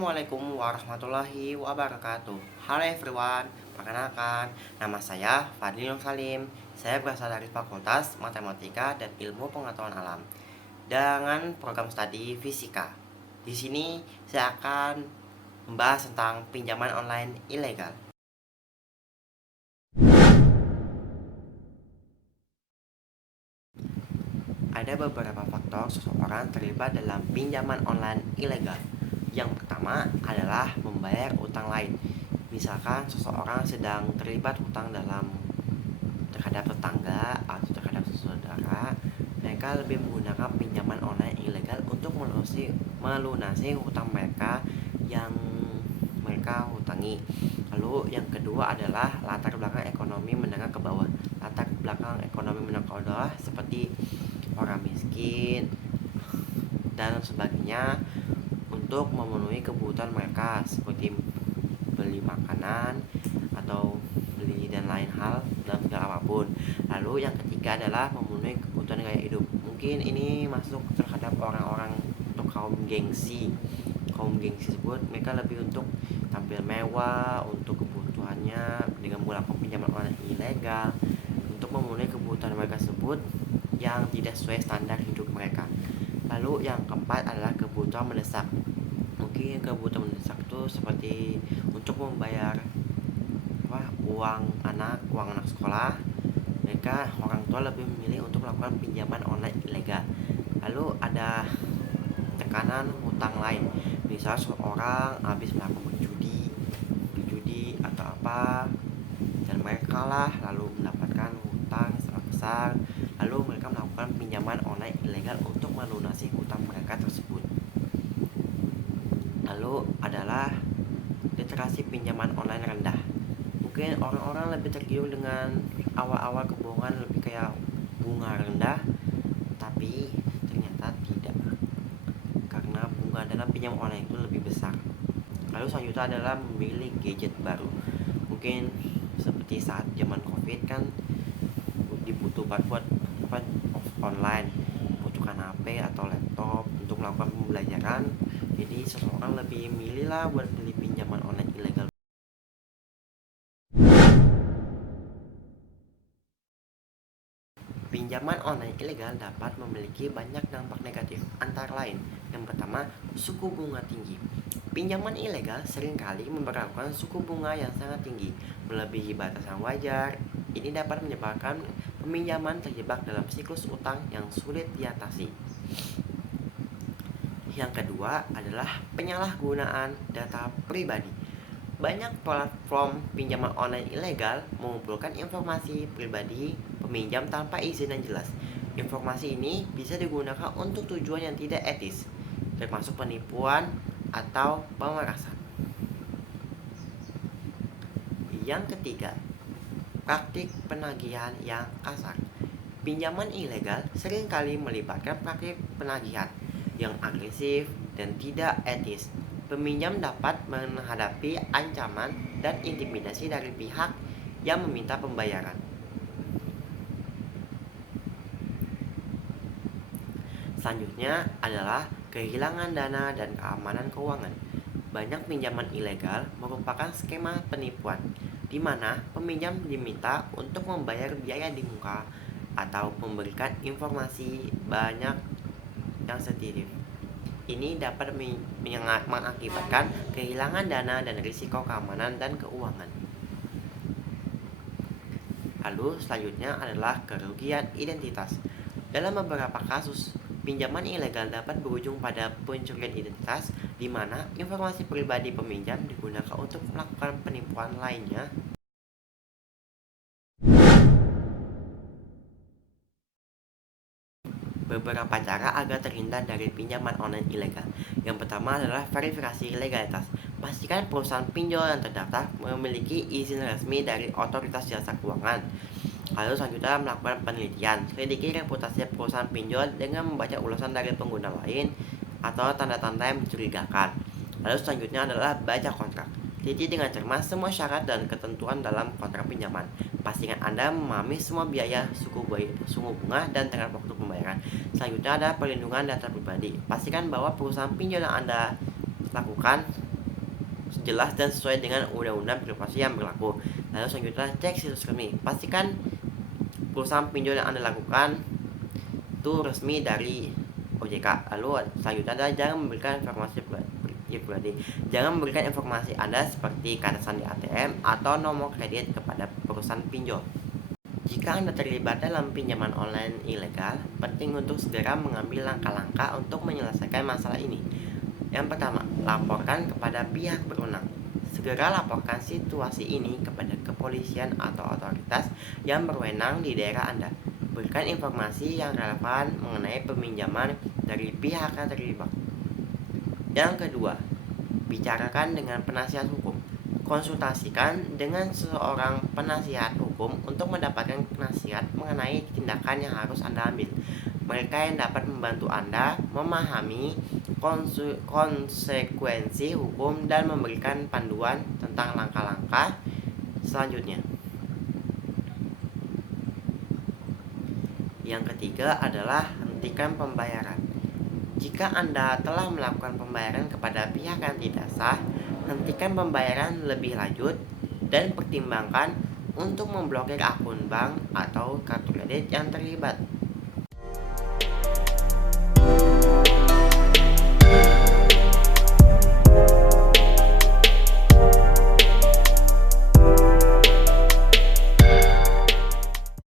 Assalamualaikum warahmatullahi wabarakatuh. Halo everyone, perkenalkan, nama saya Fadli Nur Salim. Saya berasal dari Fakultas Matematika dan Ilmu Pengetahuan Alam dengan program studi fisika. Di sini saya akan membahas tentang pinjaman online ilegal. Ada beberapa faktor seseorang terlibat dalam pinjaman online ilegal. Yang pertama adalah membayar utang lain. Misalkan seseorang sedang terlibat hutang terhadap tetangga atau terhadap saudara, mereka lebih menggunakan pinjaman online ilegal untuk melunasi hutang mereka yang mereka hutangi. Lalu yang kedua adalah latar belakang ekonomi menengah ke bawah. Latar belakang ekonomi menengah ke bawah seperti orang miskin dan sebagainya untuk memenuhi kebutuhan mereka seperti beli makanan atau beli dan lain hal dalam segala apapun. Lalu yang ketiga adalah memenuhi kebutuhan gaya hidup. Mungkin ini masuk terhadap orang-orang untuk kaum gengsi tersebut, mereka lebih untuk tampil mewah untuk kebutuhannya dengan melakukan pinjaman online ilegal untuk memenuhi kebutuhan mereka tersebut yang tidak sesuai standar hidup mereka. Lalu yang keempat adalah kebutuhan mendesak. Mungkin kebutuhan mendesak itu seperti untuk membayar uang anak sekolah. Mereka orang tua lebih memilih untuk melakukan pinjaman online ilegal. Lalu ada tekanan hutang lain. Misal seorang habis melakukan judi atau apa, dan mereka lalu mendapatkan hutang sangat besar, lalu mereka melakukan pinjaman online ilegal untuk melunasi hutang mereka tersebut. Lalu adalah literasi pinjaman online rendah. Mungkin orang-orang lebih tergiur dengan awal-awal kebohongan lebih kayak bunga rendah, tapi ternyata tidak, karena bunga dalam pinjam online itu lebih besar. Lalu selanjutnya adalah memilih gadget baru. Mungkin seperti saat zaman covid kan dibutuhkan buat online, membutuhkan HP atau laptop untuk melakukan pembelajaran. Jadi seseorang lebih milih lah buat beli pinjaman online ilegal. Pinjaman online ilegal dapat memiliki banyak dampak negatif, antara lain yang pertama, suku bunga tinggi. Pinjaman ilegal seringkali memperlakukan suku bunga yang sangat tinggi, melebihi batas yang wajar. Ini dapat menyebabkan peminjaman terjebak dalam siklus utang yang sulit diatasi. Yang kedua adalah penyalahgunaan data pribadi. Banyak platform pinjaman online ilegal mengumpulkan informasi pribadi peminjam tanpa izin yang jelas. Informasi ini bisa digunakan untuk tujuan yang tidak etis, termasuk penipuan atau pemerasan. Yang ketiga, praktik penagihan yang kasar. Pinjaman ilegal seringkali melibatkan praktik penagihan yang agresif dan tidak etis. Peminjam dapat menghadapi ancaman dan intimidasi dari pihak yang meminta pembayaran. Selanjutnya adalah kehilangan dana dan keamanan keuangan. Banyak pinjaman ilegal merupakan skema penipuan, di mana peminjam diminta untuk membayar biaya di muka atau memberikan informasi banyak yang sensitif. Ini dapat mengakibatkan kehilangan dana dan risiko keamanan dan keuangan. Lalu selanjutnya adalah kerugian identitas. Dalam beberapa kasus, pinjaman ilegal dapat berujung pada pencurian identitas, di mana informasi pribadi peminjam digunakan untuk melakukan penipuan lainnya. Beberapa cara agar terhindar dari pinjaman online ilegal. Yang pertama adalah verifikasi legalitas. Pastikan perusahaan pinjol yang terdaftar memiliki izin resmi dari otoritas jasa keuangan. Lalu selanjutnya melakukan penelitian. Selidiki reputasi perusahaan pinjol dengan membaca ulasan dari pengguna lain atau tanda-tanda yang mencurigakan. Lalu selanjutnya adalah baca kontrak. Teliti dengan cermat semua syarat dan ketentuan dalam kontrak pinjaman. Pastikan Anda memahami semua biaya, suku bunga, dan tenggat waktu pembayaran. Selanjutnya ada perlindungan data pribadi. Pastikan bahwa perusahaan pinjol yang Anda lakukan jelas dan sesuai dengan undang-undang privasi yang berlaku. Lalu selanjutnya cek situs resmi. Pastikan perusahaan pinjol yang Anda lakukan itu resmi dari OJK. Lalu selanjutnya adalah jangan memberikan informasi pribadi. Jangan memberikan informasi Anda seperti kadasan di ATM atau nomor kredit kepada perusahaan pinjol. Jika Anda terlibat dalam pinjaman online ilegal, penting untuk segera mengambil langkah-langkah untuk menyelesaikan masalah ini. Yang pertama, laporkan kepada pihak berwenang. Segera laporkan situasi ini kepada kepolisian atau otoritas yang berwenang di daerah Anda. Berikan informasi yang relevan mengenai peminjaman dari pihak yang terlibat. Yang kedua, bicarakan dengan penasihat hukum. Konsultasikan dengan seorang penasihat hukum untuk mendapatkan nasihat mengenai tindakan yang harus Anda ambil. Mereka yang dapat membantu Anda memahami konsekuensi hukum dan memberikan panduan tentang langkah-langkah selanjutnya. Yang ketiga adalah hentikan pembayaran. Jika Anda telah melakukan pembayaran kepada pihak yang tidak sah, hentikan pembayaran lebih lanjut dan pertimbangkan untuk memblokir akun bank atau kartu kredit yang terlibat.